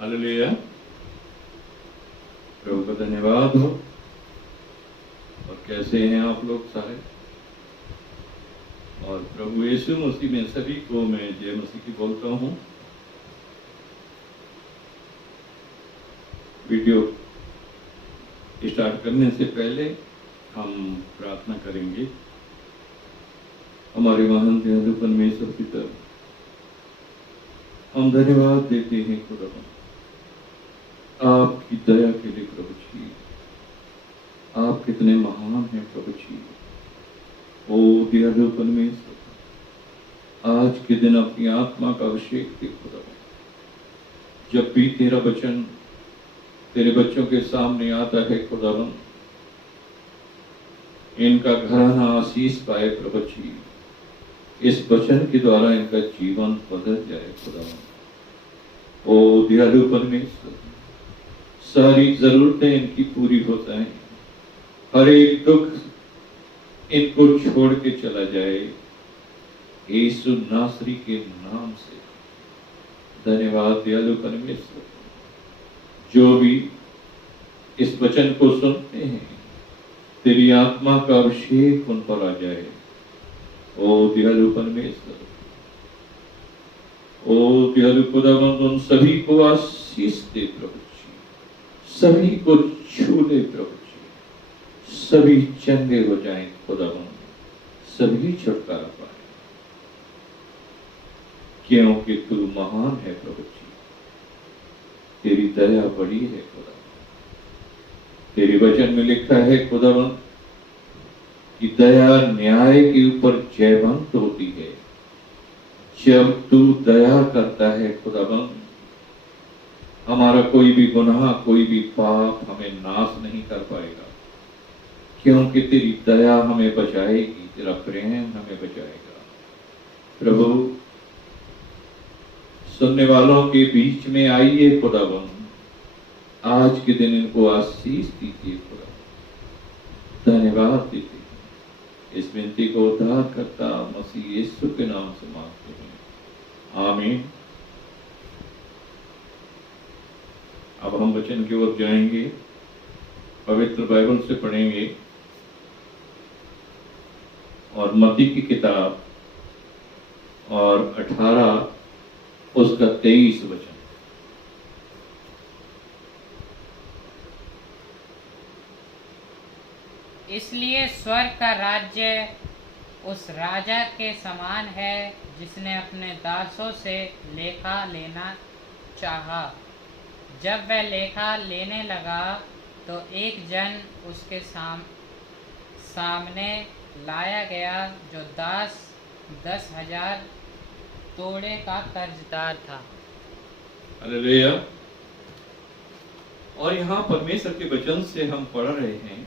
Hallelujah. प्रभु का धन्यवाद हो। और कैसे हैं आप लोग सारे? और प्रभु यीशु मसीह में सभी को मैं जय मसीह की बोलता हूँ। वीडियो स्टार्ट करने से पहले हम प्रार्थना करेंगे। हमारे महान दयालु परमेश्वर पिता, हम धन्यवाद देते हैं खुदा आपकी दया के लिए प्रभु जी। आप कितने महान हैं प्रभु जी। ओ दयालु परमेश्वर, आज के दिन अपनी आत्मा का अभिषेक दे खुदा। जब भी तेरा वचन तेरे बच्चों के सामने आता है खुदा, इनका घराना आशीष पाए प्रभु जी। इस वचन के द्वारा इनका जीवन बदल जाए खुदा। ओ दयालु परमेश्वर, सारी जरूरतें इनकी पूरी हो जाए, हर एक दुख इनको छोड़ के चला जाए यीशु नासरी के नाम से। धन्यवाद दयालु परमेश्वर। जो भी इस वचन को सुनते हैं, तेरी आत्मा का अभिषेक उन पर आ जाए। ओ दयालु परमेश्वर, ओ दयालु खुदावंद, उन सभी को आशीष दे प्रभु जी। सभी को छू ले प्रभु जी। सभी चंगे हो जाएं खुदावंद, सभी छुटकारा पाए, क्योंकि तू महान है प्रभु जी। तेरी दया बड़ी है खुदा। तेरे वचन में लिखा है खुदावंद कि दया न्याय के ऊपर जयवंत होती है। जब तू दया करता है खुदावंद, हमारा कोई भी गुनाह, कोई भी पाप हमें नाश नहीं कर पाएगा, क्योंकि तेरी दया हमें बचाएगी, तेरा प्रेम हमें बचाएगा। प्रभु, सुनने वालों के बीच में आइए खुदावंद, आज के दिन इनको आशीष दीजिए खुदा। धन्यवाद दीजिए। इस विनती को उद्धार करता मसीह यीशु के नाम से मांगते हैं, आमीन। अब हम वचन की ओर जाएंगे, पवित्र बाइबल से पढ़ेंगे और मत्ती की किताब और 18 उसका 23 वचन। इसलिए स्वर्ग का राज्य उस राजा के समान है जिसने अपने दासों से लेखा लेना चाहा। जब वह लेखा लेने लगा तो एक जन उसके सामने लाया गया जो दास 10,000 तोड़े का कर्जदार था। हालेलुया। और यहाँ परमेश्वर के वचन से हम पढ़ रहे हैं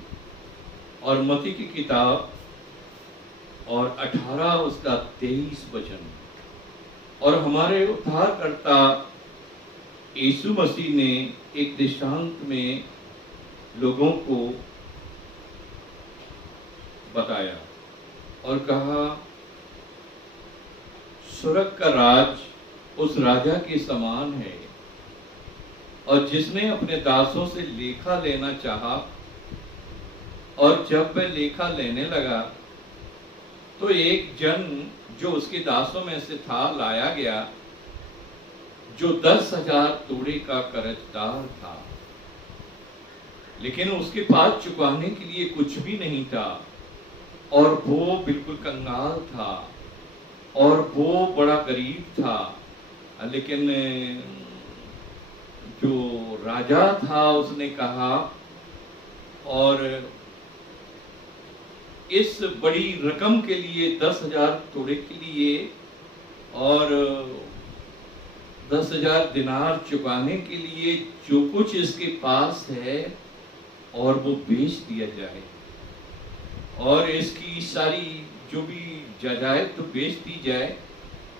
और मत्ती की किताब और 18 उसका 23 वचन। और हमारे उद्धारकर्ता यीशु मसीह ने एक दृष्टांत में लोगों को बताया और कहा, स्वर्ग का राज उस राजा के समान है और जिसने अपने दासों से लेखा लेना चाहा, और जब वह लेखा लेने लगा तो एक जन जो उसके दासों में से था लाया गया जो 10,000 तोड़े का कर्जदार था। लेकिन उसके पास चुकाने के लिए कुछ भी नहीं था और वो बिल्कुल कंगाल था और वो बड़ा गरीब था। लेकिन जो राजा था उसने कहा, और इस बड़ी रकम के लिए 10,000 तोड़े के लिए और 10,000 दिनार चुकाने के लिए जो कुछ इसके पास है और वो बेच दिया जाए, और इसकी सारी जो भी जायदाद तो बेच दी जाए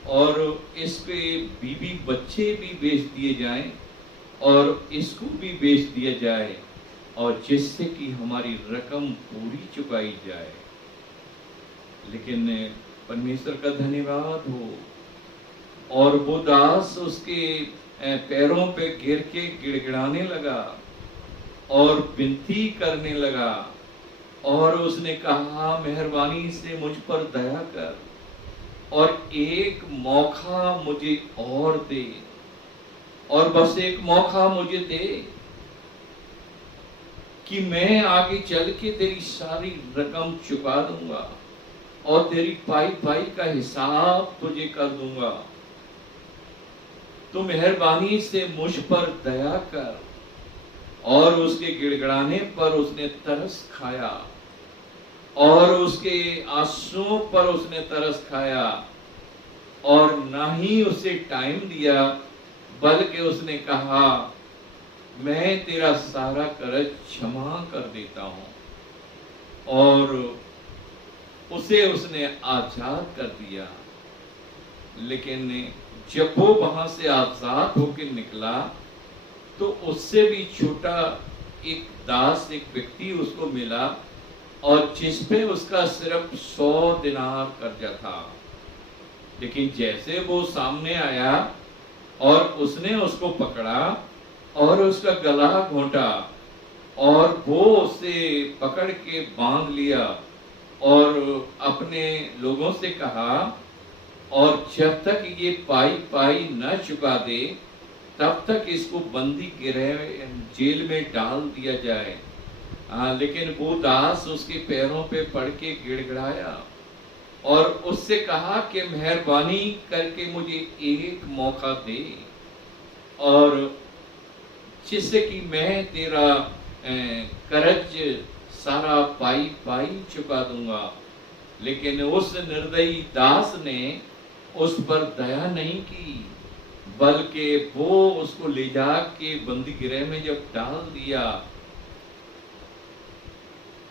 और इसके बीवी बच्चे भी बेच दिए जाएं और इसको भी बेच दिया जाए, और जिससे कि हमारी रकम पूरी चुकाई जाए। लेकिन परमेश्वर का धन्यवाद हो, और वो दास उसके पैरों पे गिर के गिड़गिड़ाने लगा और विनती करने लगा और उसने कहा, मेहरबानी से मुझ पर दया कर और एक मौका मुझे और दे, और बस एक मौका मुझे दे कि मैं आगे चल के तेरी सारी रकम चुका दूंगा और तेरी पाई पाई का हिसाब तुझे कर दूंगा। तो मेहरबानी से मुझ पर दया कर। और उसके गिड़गिड़ाने पर उसने तरस खाया और उसके आंसुओं पर उसने तरस खाया और ना ही उसे टाइम दिया, बल्कि उसने कहा, मैं तेरा सारा कर्ज क्षमा कर देता हूं, और उसे उसने आजाद कर दिया। लेकिन जब वो वहां से आजाद होकर निकला तो उससे भी छोटा एक दास, एक व्यक्ति उसको मिला और जिसपे उसका सिर्फ 100 दिनार कर्जा था। लेकिन जैसे वो सामने आया और उसने उसको पकड़ा और उसका गला घोंटा और वो उसे पकड़ के बांध लिया और अपने लोगों से कहा, और जब तक ये पाई पाई न चुका दे तब तक इसको बंदी गृह जेल में डाल दिया जाए। लेकिन वो दास उसके पैरों पे पड़ के गिड़गिड़ाया और उससे कहा कि मेहरबानी करके मुझे एक मौका दे और जिससे कि मैं तेरा कर्ज सारा पाई पाई चुका दूंगा। लेकिन उस निर्दयी दास ने उस पर दया नहीं की, बल्कि वो उसको ले जा के बंदी गृह में जब डाल दिया,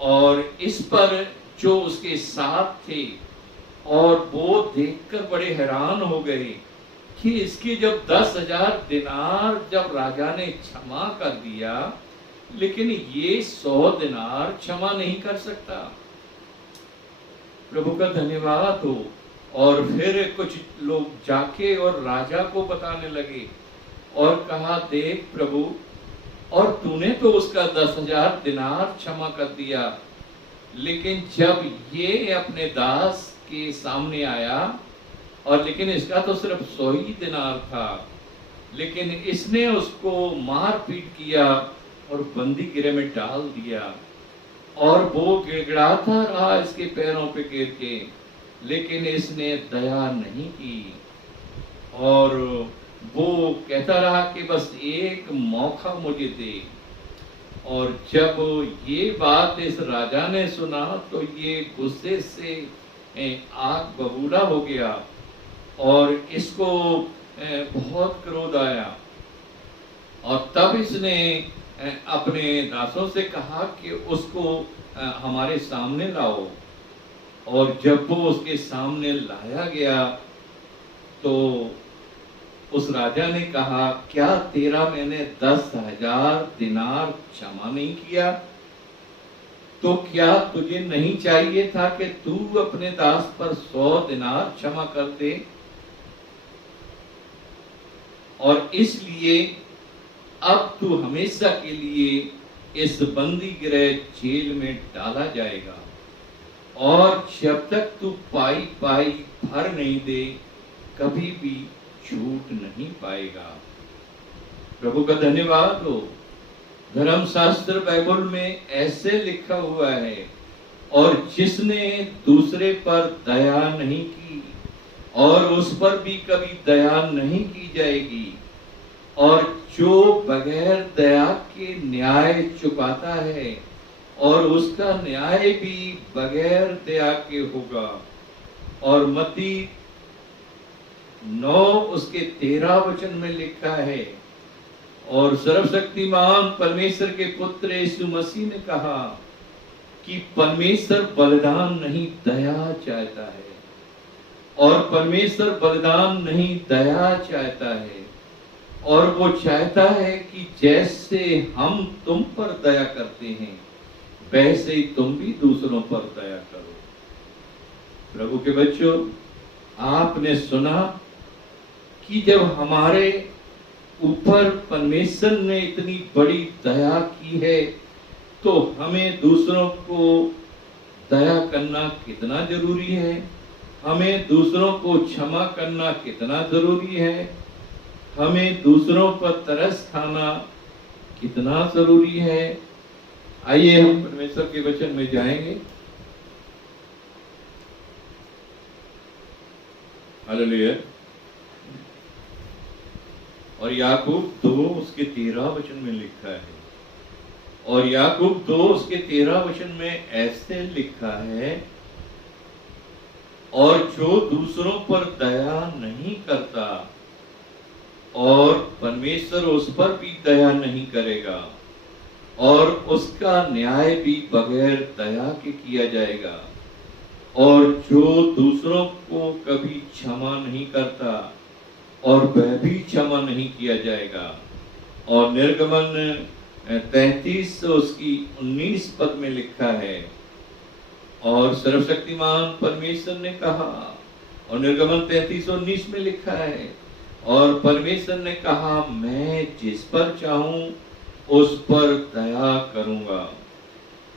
और इस पर जो उसके साथ थे और वो देखकर बड़े हैरान हो गए कि इसके जब 10,000 दिनार जब राजा ने क्षमा कर दिया, लेकिन ये 100 दिनार क्षमा नहीं कर सकता। प्रभु का धन्यवाद हो। और फिर कुछ लोग जाके और राजा को बताने लगे और कहा, देख प्रभु, और तूने तो उसका 10,000 दिनार क्षमा कर दिया, लेकिन जब ये अपने दास के सामने आया, और लेकिन इसका तो सिर्फ 100 ही दिनार था, लेकिन इसने उसको मार पीट किया और बंदी गृह में डाल दिया, और वो गिड़गिड़ाता रहा इसके पैरों पे गिर के, लेकिन इसने दया नहीं की। और वो कहता रहा कि बस एक मौका मुझे दे। और जब ये बात इस राजा ने सुना तो ये गुस्से से आग बबूला हो गया और इसको बहुत क्रोध आया, और तब इसने अपने दासों से कहा कि उसको हमारे सामने लाओ। और जब वो उसके सामने लाया गया तो उस राजा ने कहा, क्या तेरा मैंने 10,000 दिनार क्षमा नहीं किया? तो क्या तुझे नहीं चाहिए था कि तू अपने दास पर 100 दिनार क्षमा कर दे? और इसलिए अब तू हमेशा के लिए इस बंदी गृह जेल में डाला जाएगा, और जब तक तू पाई पाई भर नहीं दे कभी भी छूट नहीं पाएगा। प्रभु का धन्यवाद हो। धर्मशास्त्र बाइबल में ऐसे लिखा हुआ है, और जिसने दूसरे पर दया नहीं की और उस पर भी कभी दया नहीं की जाएगी, और जो बगैर दया के न्याय चुकाता है और उसका न्याय भी बगैर दया के होगा। और मत्ती 9 उसके 13 वचन में लिखा है, और सर्वशक्तिमान परमेश्वर के पुत्र यीशु मसीह ने कहा कि परमेश्वर बलिदान नहीं दया चाहता है, और परमेश्वर बलिदान नहीं दया चाहता है, और वो चाहता है कि जैसे हम तुम पर दया करते हैं वैसे ही तुम भी दूसरों पर दया करो। प्रभु के बच्चों, आपने सुना कि जब हमारे ऊपर परमेश्वर ने इतनी बड़ी दया की है, तो हमें दूसरों को दया करना कितना जरूरी है, हमें दूसरों को क्षमा करना कितना जरूरी है, हमें दूसरों पर तरस खाना कितना जरूरी है। आइए हम परमेश्वर के वचन में जाएंगे। हालेलुया। और याकूब 2 उसके 13 वचन में लिखा है, और याकूब 2 उसके 13 वचन में ऐसे लिखा है, और जो दूसरों पर दया नहीं करता और परमेश्वर उस पर भी दया नहीं करेगा, और उसका न्याय भी बगैर दया के किया जाएगा। और जो दूसरों को कभी क्षमा नहीं करता और वह भी क्षमा नहीं किया जाएगा। और निर्गमन 33 उसकी 19 पद में लिखा है, और सर्वशक्तिमान परमेश्वर ने कहा, और निर्गमन 33:19 में लिखा है, और परमेश्वर ने कहा, मैं जिस पर चाहूं उस पर दया करूंगा।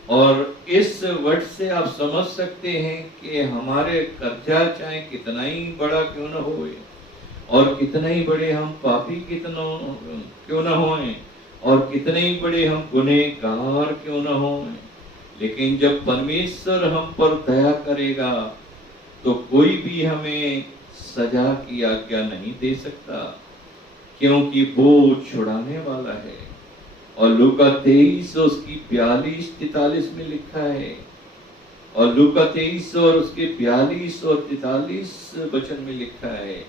और इस वर्ड से आप समझ सकते हैं कि हमारे कर्जा चाहे कितना ही बड़ा क्यों न होए, और कितने ही बड़े हम पापी क्यों न होए, और कितने ही बड़े हम गुनहगार क्यों न होए, लेकिन जब परमेश्वर हम पर दया करेगा तो कोई भी हमें सजा की आज्ञा नहीं दे सकता, क्योंकि वो छुड़ाने वाला है। और लूका 23 उसकी 42-43 में लिखा है, और लूका 23 और उसके 42 और 43 वचन में लिखा है,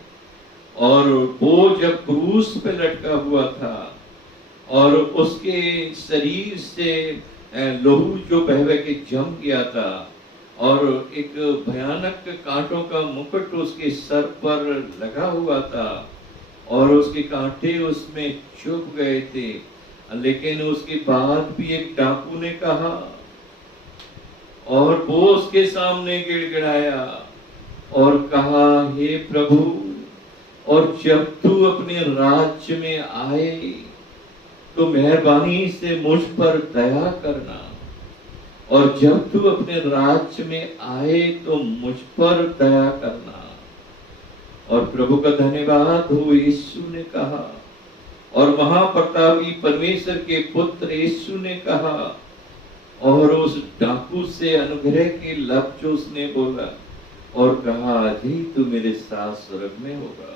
और वो जब क्रूस पे लटका हुआ था और उसके शरीर से लहू जो बह बह के जम गया था, और एक भयानक कांटों का मुकुट उसके सर पर लगा हुआ था, और उसके कांटे उसमें चुभ गए थे, लेकिन उसके बाद भी एक डाकू ने कहा, और वो उसके सामने गिड़गिड़ाया और कहा, हे प्रभु, और जब तू अपने राज्य में आए तो मेहरबानी से मुझ पर दया करना, और जब तू अपने राज्य में आए तो मुझ पर दया करना। और प्रभु का धन्यवाद हो, यीशु ने कहा, और महाप्रतापी परमेश्वर के पुत्र यीशु ने कहा, और उस डाकू से अनुग्रह के लफ्ज उसने बोला और कहा, आज ही तू मेरे साथ स्वर्ग में होगा,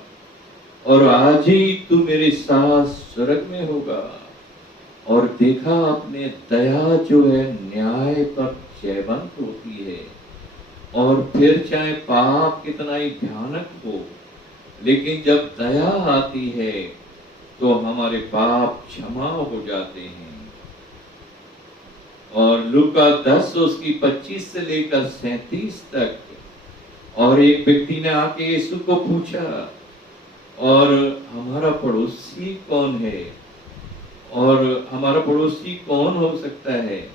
और आज ही तू मेरे साथ स्वर्ग में होगा। और देखा आपने, दया जो है न्याय पर जयवंत होती है, और फिर चाहे पाप कितना ही भयानक हो, लेकिन जब दया आती है तो हमारे पाप क्षमा हो जाते हैं। और लूका 10 उसकी 25 से लेकर 37 तक, और एक व्यक्ति ने आके यीशु को पूछा, और हमारा पड़ोसी कौन है, और हमारा पड़ोसी कौन हो सकता है।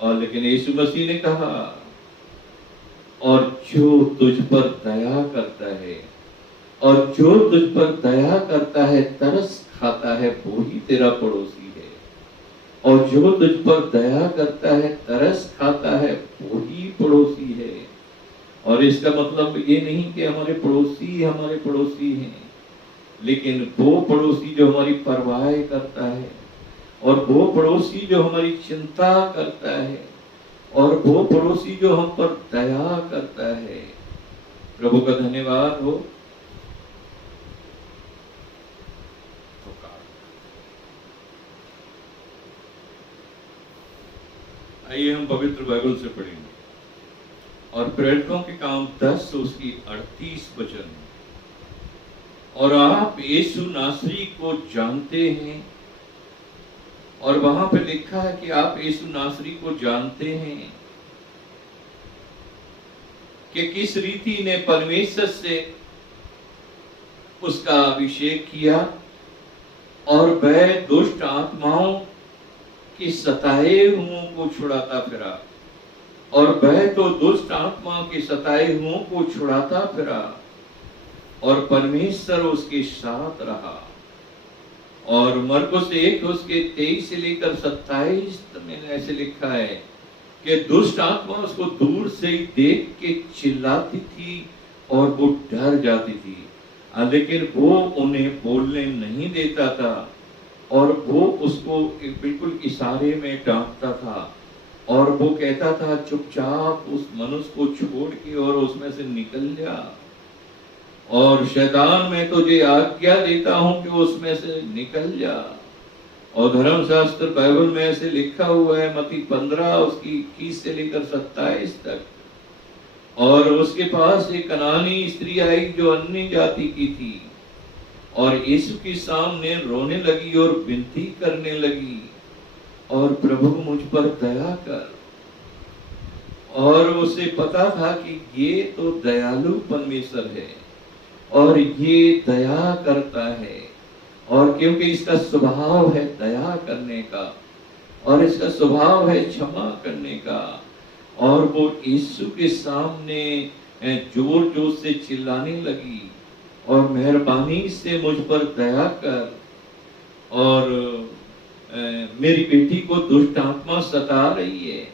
और लेकिन यीशु मसीह ने कहा, और जो तुझ पर दया करता है, और जो तुझ पर दया करता है, तरस खाता है, वो ही तेरा पड़ोसी है। और जो तुझ पर दया करता है, तरस खाता है, वो ही पड़ोसी है। और इसका मतलब ये नहीं कि हमारे पड़ोसी हैं, लेकिन वो पड़ोसी जो हमारी परवाह करता है, और वो पड़ोसी जो हमारी चिंता करता है, और वो पड़ोसी जो हम पर दया करता है। प्रभु का धन्यवाद हो। आइए हम पवित्र बाइबल से पढ़ेंगे, और प्रेरितों के काम 10 उसकी 38 वचन। और आप यीशु नासरी को जानते हैं, और वहां पे लिखा है कि आप यीशु नासरी को जानते हैं कि किस रीति ने परमेश्वर से उसका अभिषेक किया, और वह दुष्ट आत्माओं की सताए हुओं को छुड़ाता फिरा, और वह तो दुष्ट आत्माओं के सताए हुओं को छुड़ाता फिरा, और परमेश्वर उसके साथ रहा। और मरकुस 1 उसके 23 से लेकर 27 में ऐसे लिखा है कि दुष्ट आत्मा उसको दूर से ही देख के चिल्लाती थी और वो डर जाती थी, लेकिन वो उन्हें बोलने नहीं देता था और वो उसको बिल्कुल इशारे में डांटता था और वो कहता था चुपचाप उस मनुष्य को छोड़ के और उसमें से निकल जा, और शैतान मैं तुझे आज्ञा देता हूं कि उसमें से निकल जा। और धर्मशास्त्र बाइबल में ऐसे लिखा हुआ है, मत्ती 15 उसकी 21 से लेकर 27 तक। और उसके पास एक कनानी स्त्री आई जो अन्य जाति की थी और यीशु के सामने रोने लगी और विनती करने लगी, और प्रभु मुझ पर दया कर। और उसे पता था कि ये तो दयालु परमेश्वर है और ये दया करता है, और क्योंकि इसका स्वभाव है दया करने का और इसका स्वभाव है क्षमा करने का, और वो यीशु के सामने जोर जोर से चिल्लाने लगी और मेहरबानी से मुझ पर दया कर, और मेरी बेटी को दुष्ट आत्मा सता रही है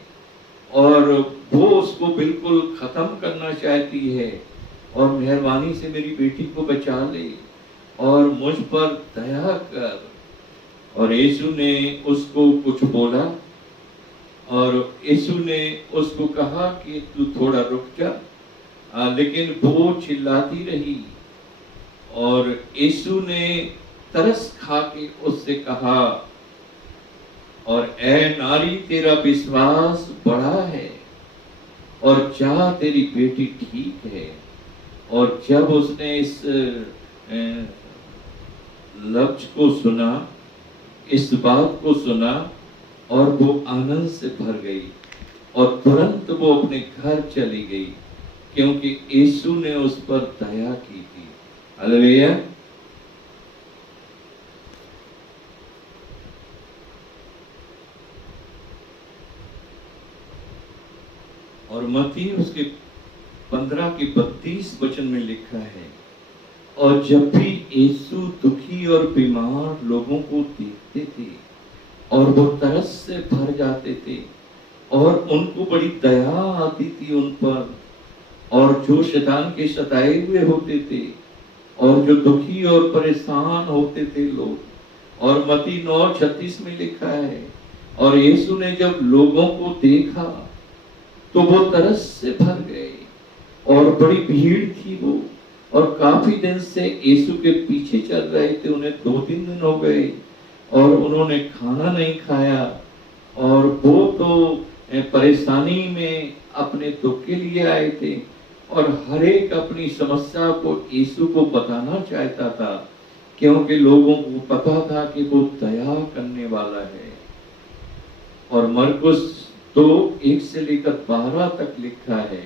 और वो उसको बिल्कुल खत्म करना चाहती है, और मेहरबानी से मेरी बेटी को बचा ले और मुझ पर दया कर। और यीशु ने उसको कुछ बोला और यीशु ने उसको कहा कि तू थोड़ा रुक जा, लेकिन वो चिल्लाती रही। और यीशु ने तरस खा के उससे कहा, और ऐ नारी तेरा विश्वास बड़ा है और जा तेरी बेटी ठीक है। और जब उसने इस लफ्ज को सुना, इस बात को सुना, और वो आनंद से भर गई और तुरंत वो अपने घर चली गई, क्योंकि यीशु ने उस पर दया की थी। हालेलुया। और मत्ती उसके 15 की 32 वचन में लिखा है, और जब भी यीशु दुखी और बीमार लोगों को देखते थे और वो तरस से भर जाते थे और उनको बड़ी दया आती थी उन पर, और जो शैतान के सताए हुए होते थे और जो दुखी और परेशान होते थे लोग। और मत्ती 9:36 में लिखा है, और यीशु ने जब लोगों को देखा तो वो तरस से भर गए और बड़ी भीड़ थी वो, और काफी दिन से यीशु के पीछे चल रहे थे। उन्हें 2-3 दिन हो गए और उन्होंने खाना नहीं खाया, और वो तो परेशानी में अपने दुख के लिए आए थे और हर एक अपनी समस्या को यीशु को बताना चाहता था, क्योंकि लोगों को पता था कि वो दया करने वाला है। और मरकुस 2:1 से लेकर 12 तक लिखा है,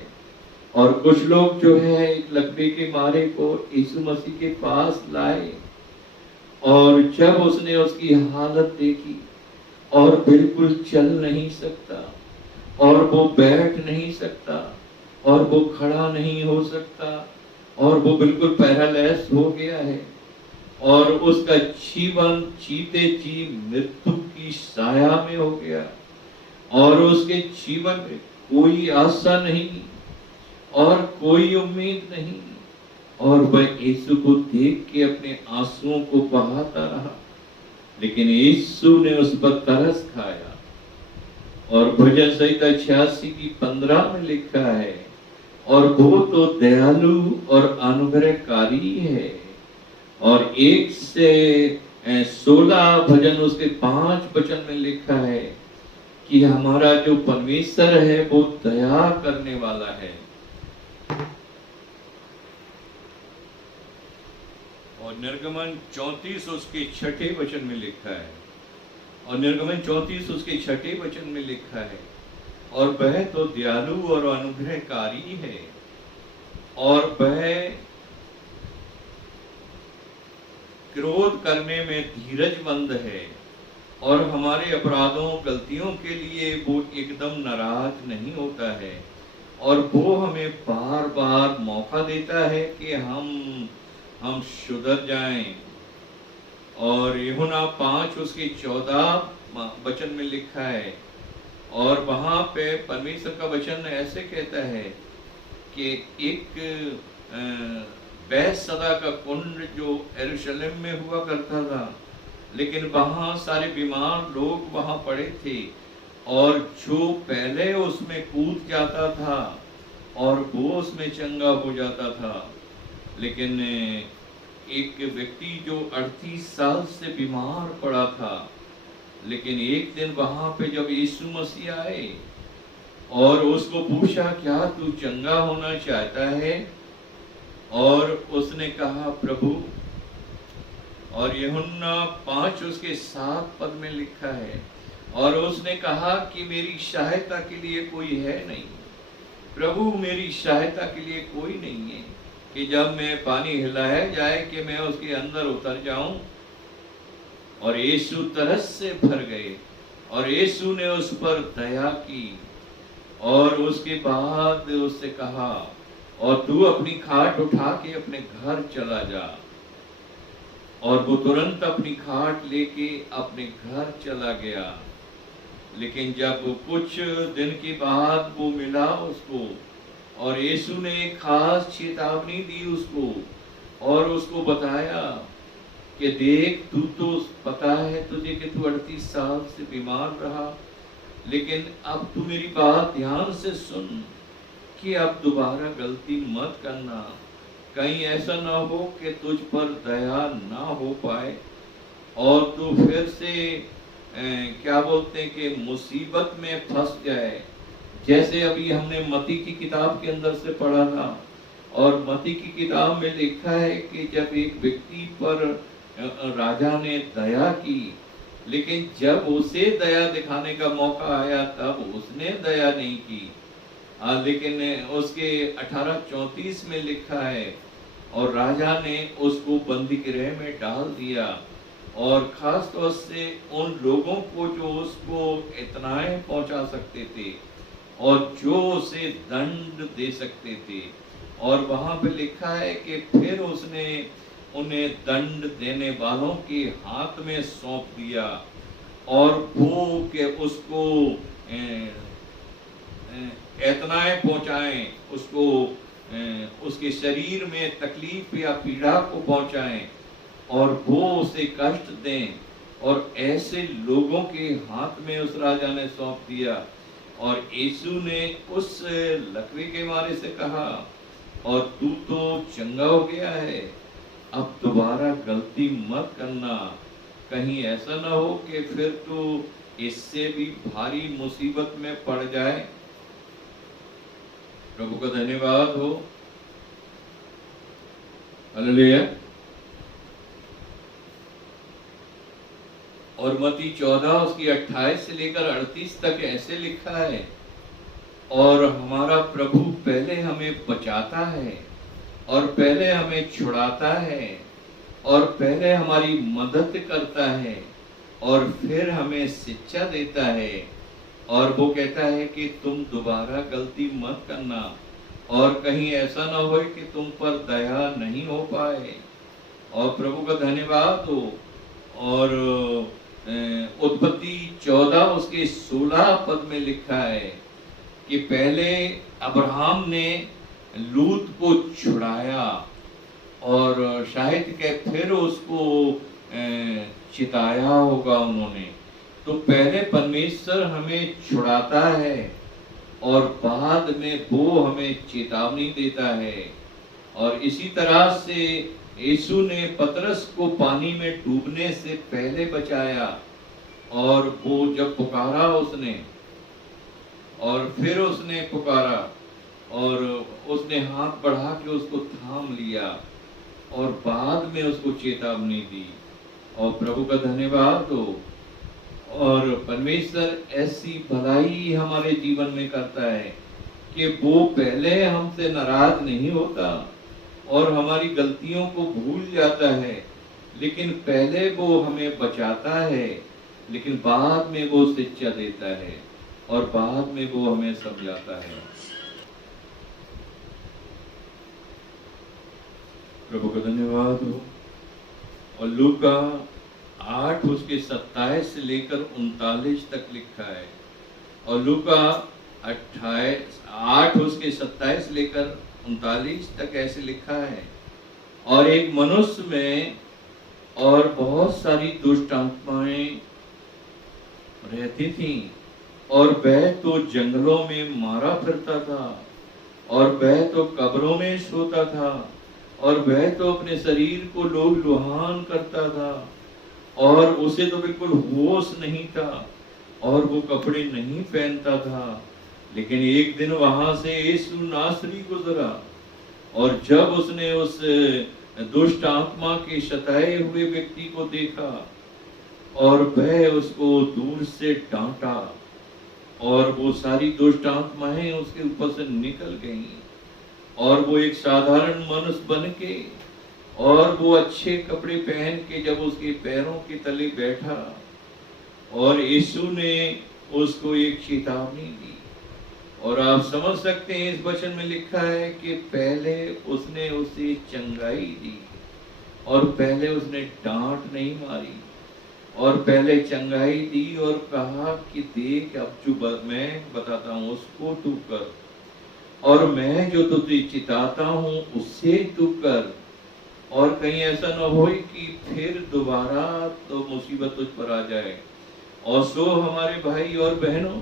और कुछ लोग जो है एक लकवे के मारे को यीशु मसीह के पास लाए, और जब उसने उसकी हालत देखी और बिल्कुल चल नहीं सकता और वो बैठ नहीं सकता और वो खड़ा नहीं हो सकता और वो बिल्कुल पैरालाइज हो गया है, और उसका जीवन जीते जी मृत्यु की साया में हो गया, और उसके जीवन में कोई आशा नहीं और कोई उम्मीद नहीं, और वह यीशु को देख के अपने आंसुओं को बहाता रहा। लेकिन यीशु ने उस पर तरस खाया, और भजन संहिता 86 की 15 में लिखा है, और वो तो दयालु और अनुग्रहकारी है। और 1 से 16 भजन उसके 5 वचन में लिखा है कि हमारा जो परमेश्वर है वो दया करने वाला है। और निर्गमन 34 उसके 6 वचन में लिखा है, और निर्गमन 34 उसके 6 वचन में लिखा है, और वह तो दयालु और अनुग्रहकारी है, और वह क्रोध करने में धीरजमंद है, और हमारे अपराधों गलतियों के लिए वो एकदम नाराज नहीं होता है, और वो हमें बार बार मौका देता है कि हम सुधर जाएं। और यूहन्ना 5 उसके 14 वचन में लिखा है। और वहां पे परमेश्वर का वचन ऐसे कहता है कि एक बैतसैदा का कुंड जो यरूशलेम में हुआ करता था, लेकिन वहां सारे बीमार लोग वहां पड़े थे, और जो पहले उसमें कूद जाता था और वो उसमें चंगा हो जाता था। लेकिन एक व्यक्ति जो 38 साल से बीमार पड़ा था, लेकिन एक दिन वहां पे जब यीशु मसीह आए और उसको पूछा, क्या तू चंगा होना चाहता है? और उसने कहा, प्रभु। और यूहन्ना 5 उसके 7 पद में लिखा है, और उसने कहा कि मेरी सहायता के लिए कोई है नहीं, प्रभु मेरी सहायता के लिए कोई नहीं है कि जब मैं पानी हिलाया जाए कि मैं उसके अंदर उतर जाऊं। और यीशु तरस से भर गए और यीशु ने उस पर दया की, और उसके बाद उससे कहा, और तू अपनी खाट उठा के अपने घर चला जा। और वो तुरंत अपनी खाट लेके अपने घर चला गया। लेकिन जब कुछ दिन के बाद वो मिला उसको, और यीशु ने एक खास चेतावनी दी उसको, और उसको बताया कि देख, तू तो पता है तुझे कि तू 38 साल से बीमार रहा, लेकिन अब तू मेरी बात ध्यान से सुन कि अब दोबारा गलती मत करना, कहीं ऐसा ना हो कि तुझ पर दया ना हो पाए और तू फिर से क्या बोलते हैं कि मुसीबत में फंस जाए। जैसे अभी हमने मती की किताब के अंदर से पढ़ा था, और मती की किताब में लिखा है कि जब एक व्यक्ति पर राजा ने दया की, लेकिन जब उसे दया दिखाने का मौका आया तब उसने दया नहीं की। लेकिन उसके 1834 में लिखा है, और राजा ने उसको बंदी गृह में डाल दिया, और खास तौर से उन लोगों को जो उसको इतनाएं पहुंचा सकते थे और जो उसे दंड दे सकते थे। और वहां पे लिखा है कि फिर उसने उन्हें दंड देने वालों के हाथ में सौंप दिया, और वो के उसको एतनाएं पहुंचाएं, उसको उसके शरीर में तकलीफ या पीड़ा को पहुंचाएं, और वो उसे कष्ट दें, और ऐसे लोगों के हाथ में उस राजा ने सौंप दिया। और यीशु ने उस लकवे के मारे से कहा, और तू तो चंगा हो गया है, अब दोबारा गलती मत करना, कहीं ऐसा ना हो कि फिर तू इससे भी भारी मुसीबत में पड़ जाए। प्रभु का धन्यवाद हो। हालेलुया। और मती 14 उसकी 28 से लेकर 38 तक ऐसे लिखा है, और हमारा प्रभु पहले हमें बचाता है, और पहले हमें छुड़ाता है, और पहले हमारी मदद करता है, और फिर हमें शिक्षा देता है। और वो कहता है कि तुम दोबारा गलती मत करना, और कहीं ऐसा ना हो कि तुम पर दया नहीं हो पाए। और प्रभु का धन्यवाद हो। और उत्पत्ति 14 उसके 16 पद में लिखा है कि पहले अब्राहम ने लूत को छुड़ाया, और शायद के फिर उसको चिताया होगा उन्होंने। तो पहले परमेश्वर हमें छुड़ाता है, और बाद में वो हमें चेतावनी देता है। और इसी तरह से यीशु ने पतरस को पानी में डूबने से पहले बचाया, और वो जब पुकारा उसने, और फिर उसने पुकारा, और उसने हाथ बढ़ा के उसको थाम लिया, और बाद में उसको चेतावनी दी। और प्रभु का धन्यवाद हो। और परमेश्वर ऐसी भलाई हमारे जीवन में करता है कि वो पहले हमसे नाराज नहीं होता और हमारी गलतियों को भूल जाता है, लेकिन पहले वो हमें बचाता है, लेकिन बाद में वो शिक्षा देता है, और बाद में वो हमें समझाता है। प्रभु का धन्यवाद हो। और लूका 8 उसके 27 से लेकर 39 तक लिखा है, और लूका 8 उसके 27 लेकर 39 तक ऐसे लिखा है। और एक मनुष्य में और बहुत सारी दुष्ट आत्माएं रहती थी, और वह तो जंगलों में मारा फिरता था, और वह तो कब्रों में सोता था, और वह तो अपने शरीर को लहूलुहान करता था, और उसे तो बिल्कुल होश नहीं था, और वो कपड़े नहीं पहनता था। लेकिन एक दिन वहां से यीशु नासरी गुजरा, और जब उसने उस दुष्ट आत्मा के सताए हुए व्यक्ति को देखा, और वह उसको दूर से डांटा, और वो सारी दुष्ट आत्माएं उसके ऊपर से निकल गईं, और वो एक साधारण मनुष्य बन के, और वो अच्छे कपड़े पहन के जब उसके पैरों के तले बैठा, और यीशु ने उसको एक चेतावनी दी। और आप समझ सकते हैं इस वचन में लिखा है कि पहले उसने उसे चंगाई दी, और पहले उसने डांट नहीं मारी, और पहले चंगाई दी और कहा कि देख अब जो मैं बताता हूँ उसको तू कर, और मैं जो तुझे चिताता हूँ उससे तू कर, और कहीं ऐसा न हो कि फिर दोबारा तो मुसीबत तुझ पर आ जाए। और सो हमारे भाई और बहनों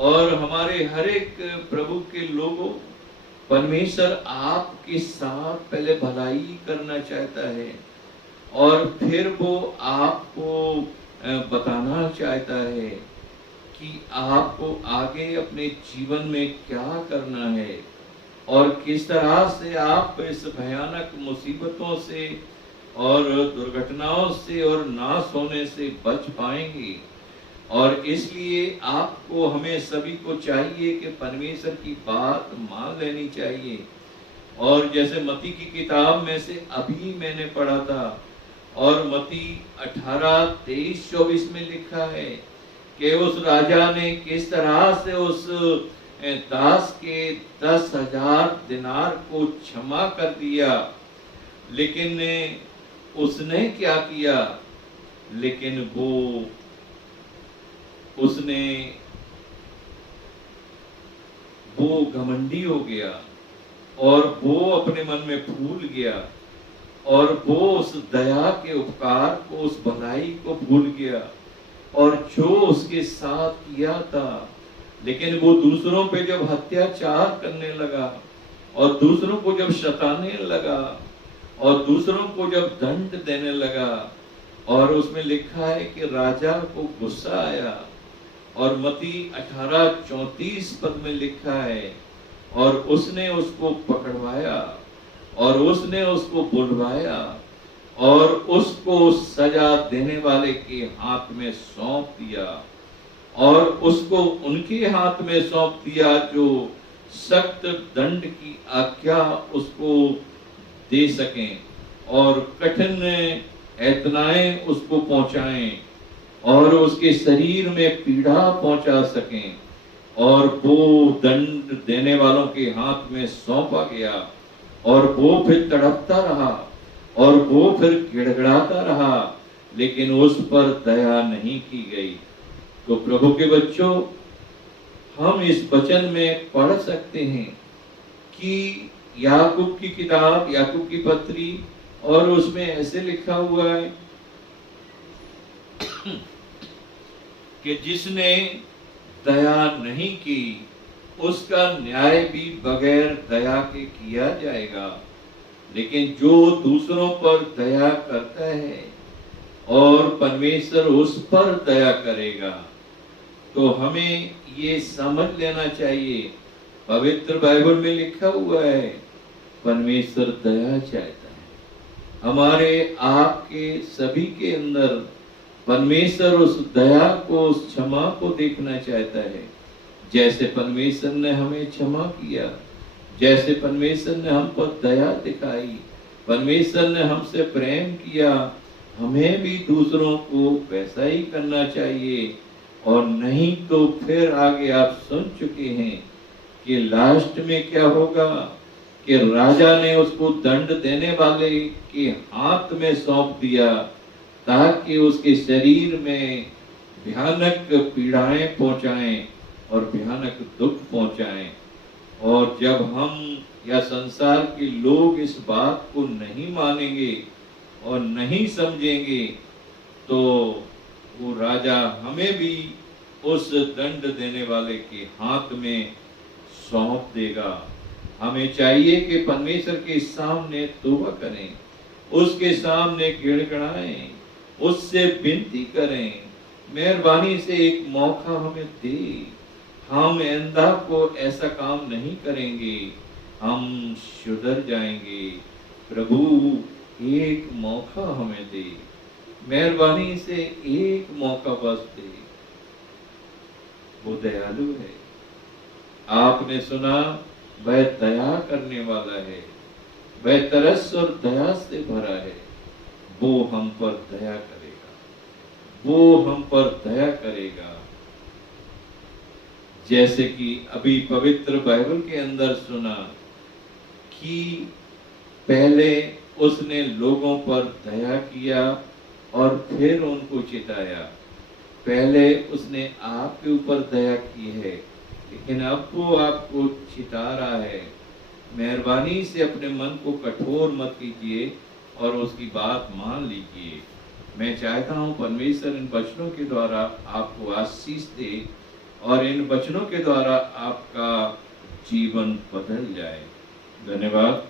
और हमारे हर एक प्रभु के लोगों, परमेश्वर आपके साथ पहले भलाई करना चाहता है, और फिर वो आपको बताना चाहता है कि आपको आगे अपने जीवन में क्या करना है, और किस तरह से आप इस भयानक मुसीबतों से और दुर्घटनाओं से और नाश होने से बच पाएंगे। और इसलिए आपको हमें सभी को चाहिए कि परमेश्वर की बात मान लेनी चाहिए। और जैसे मत्ती की किताब में से अभी मैंने पढ़ा था, और मत्ती 18:23-24 में लिखा है कि उस राजा ने किस तरह से उस दास के 10,000 दिनार को क्षमा कर दिया। लेकिन उसने क्या किया? लेकिन वो घमंडी हो गया, और वो अपने मन में भूल गया, और वो उस दया के उपकार को, उस भलाई को भूल गया, और जो उसके साथ किया था। लेकिन वो दूसरों पे जब अत्याचार करने लगा, और दूसरों को जब सताने लगा, और दूसरों को जब दंड देने लगा, और उसमें लिखा है कि राजा को गुस्सा आया, और मत्ती 18:34 पद में लिखा है, और उसने उसको पकड़वाया, और उसने उसको बुलवाया, और उसको सजा देने वाले के हाथ में सौंप दिया, और उसको उनके हाथ में सौंप दिया जो सख्त दंड की आज्ञा उसको दे सकें, और कठिन यातनाएं उसको पहुंचाएं, और उसके शरीर में पीड़ा पहुंचा सकें। और वो दंड देने वालों के हाथ में सौंपा गया, और वो फिर तड़पता रहा, और वो फिर गिड़गिड़ाता रहा, लेकिन उस पर दया नहीं की गई। तो प्रभु के बच्चों, हम इस वचन में पढ़ सकते हैं कि याकूब की किताब, याकूब की पत्री, और उसमें ऐसे लिखा हुआ है कि जिसने दया नहीं की उसका न्याय भी बगैर दया के किया जाएगा, लेकिन जो दूसरों पर दया करता है और परमेश्वर उस पर दया करेगा। तो हमें ये समझ लेना चाहिए, पवित्र बाइबल में लिखा हुआ है परमेश्वर दया चाहता है। हमारे आपके सभी के अंदर परमेश्वर उस दया को, उस क्षमा को देखना चाहता है। जैसे परमेश्वर ने हमें क्षमा किया, जैसे परमेश्वर ने हम पर दया दिखाई, परमेश्वर ने हमसे प्रेम किया, हमें भी दूसरों को वैसा ही करना चाहिए। और नहीं तो फिर आगे आप सुन चुके हैं कि लास्ट में क्या होगा, कि राजा ने उसको दंड देने वाले के हाथ में सौंप दिया, ताकि उसके शरीर में भयानक पीड़ाएं पहुंचाएं और भयानक दुख पहुंचाएं। और जब हम या संसार के लोग इस बात को नहीं मानेंगे और नहीं समझेंगे तो वो राजा हमें भी उस दंड देने वाले के हाथ में सौंप देगा। हमें चाहिए कि परमेश्वर के सामने तौबा करें, उसके सामने गिड़गिड़ाएं, उससे विनती करें, मेहरबानी से एक मौका हमें दे। हम आइंदा को ऐसा काम नहीं करेंगे, हम सुधर जाएंगे। प्रभु एक मौका हमें दे, मेहरबानी से एक मौका बस दे। वो दयालु है, आपने सुना वह दया करने वाला है, वह तरस और दया से भरा है। वो हम पर दया करेगा, वो हम पर दया करेगा। जैसे कि अभी पवित्र बाइबल के अंदर सुना कि पहले उसने लोगों पर दया किया और फिर उनको चिताया। पहले उसने आपके ऊपर दया की है, लेकिन अब वो आपको चिता रहा है। मेहरबानी से अपने मन को कठोर मत कीजिए और उसकी बात मान लीजिए। मैं चाहता हूँ परमेश्वर इन वचनों के द्वारा आपको आशीष दे और इन वचनों के द्वारा आपका जीवन बदल जाए। धन्यवाद।